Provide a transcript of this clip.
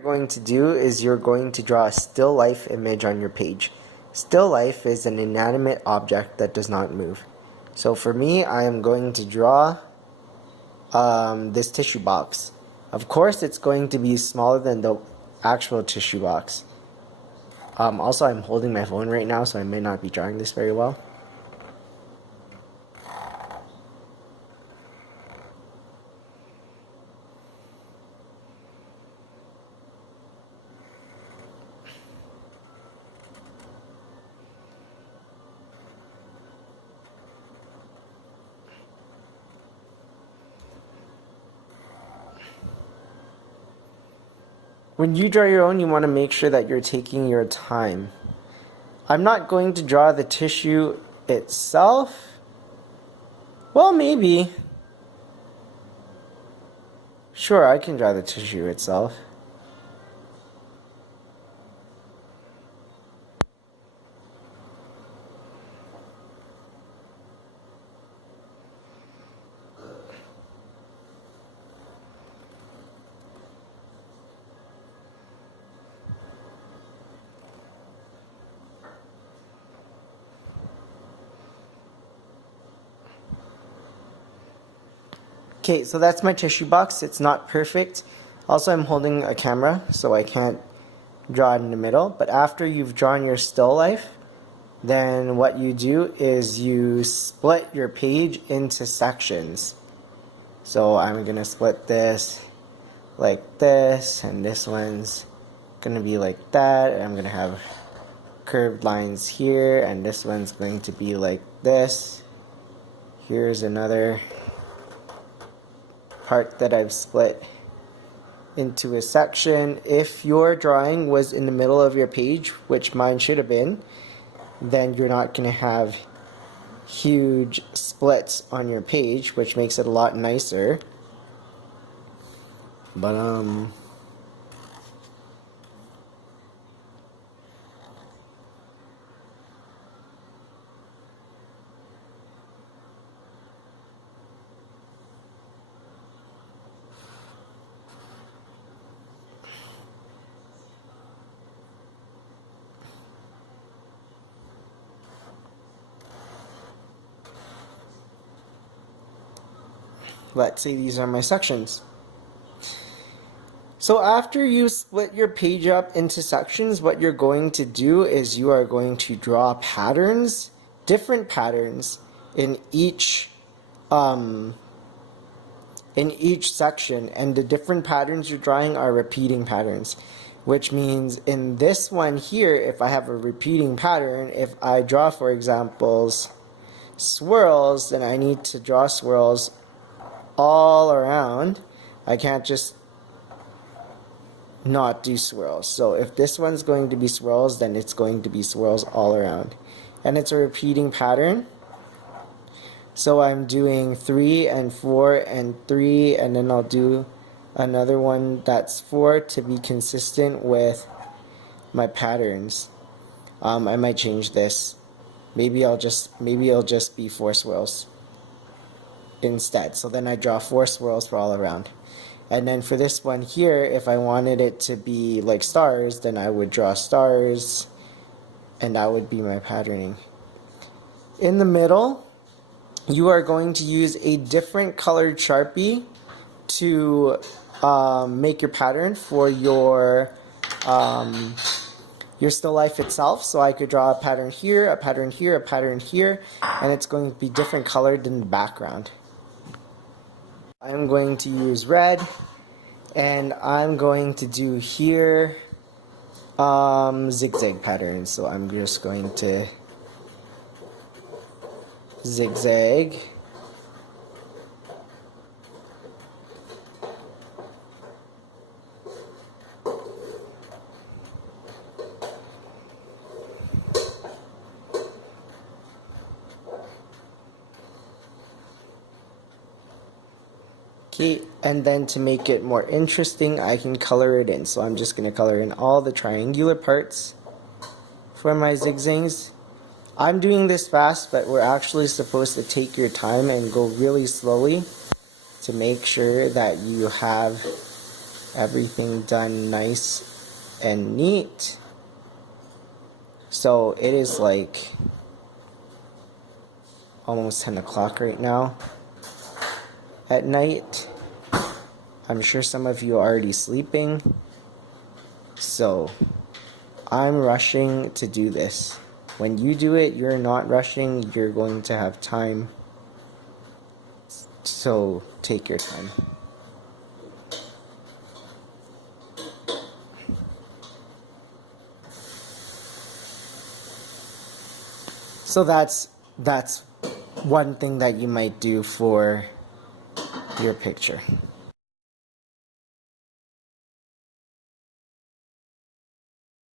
you're going to do is you're going to draw a still life image on your page. Still life is an inanimate object that does not move. So for me, I am going to draw this tissue box. Of course, it's going to be smaller than the actual tissue box. Also, I'm holding my phone right now, so I may not be drawing this very well. When you draw your own, you want to make sure that you're taking your time. I'm not going to draw the tissue itself. Well, maybe. Sure, I can draw the tissue itself. Okay, so that's my tissue box. It's not perfect. Also, I'm holding a camera, so I can't draw it in the middle. But after you've drawn your still life, then what you do is you split your page into sections. So I'm going to split this like this, and this one's going to be like that. And I'm going to have curved lines here, and this one's going to be like this. Here's another part that I've split into a section. If your drawing was in the middle of your page, which mine should have been, then you're not going to have huge splits on your page, which makes it a lot nicer. But let's say these are my sections. So after you split your page up into sections, what you're going to do is you are going to draw patterns, different patterns in each section, and the different patterns you're drawing are repeating patterns, which means in this one here, if I have a repeating pattern, if I draw, for example, swirls, then I need to draw swirls all around. I can't just not do swirls. So if this one's going to be swirls, then it's going to be swirls all around. And it's a repeating pattern. So I'm doing 3 and 4 and 3, and then I'll do another one that's 4 to be consistent with my patterns. I might change this. Maybe it'll just be 4 swirls instead. So then I draw 4 swirls for all around. And then for this one here, if I wanted it to be like stars, then I would draw stars, and that would be my patterning. In the middle, you are going to use a different colored Sharpie to make your pattern for your still life itself. So I could draw a pattern here, a pattern here, a pattern here, and it's going to be different colored than the background. I'm going to use red, and I'm going to do here zigzag patterns. So I'm just going to zigzag. Okay, and then to make it more interesting, I can color it in. So I'm just going to color in all the triangular parts for my zigzags. I'm doing this fast, but we're actually supposed to take your time and go really slowly to make sure that you have Everything done nice and neat. So it is like almost 10 o'clock right now at night. I'm sure some of you are already sleeping. So I'm rushing to do this. When you do it, you're not rushing. You're going to have time. So take your time. So that's one thing that you might do for your picture.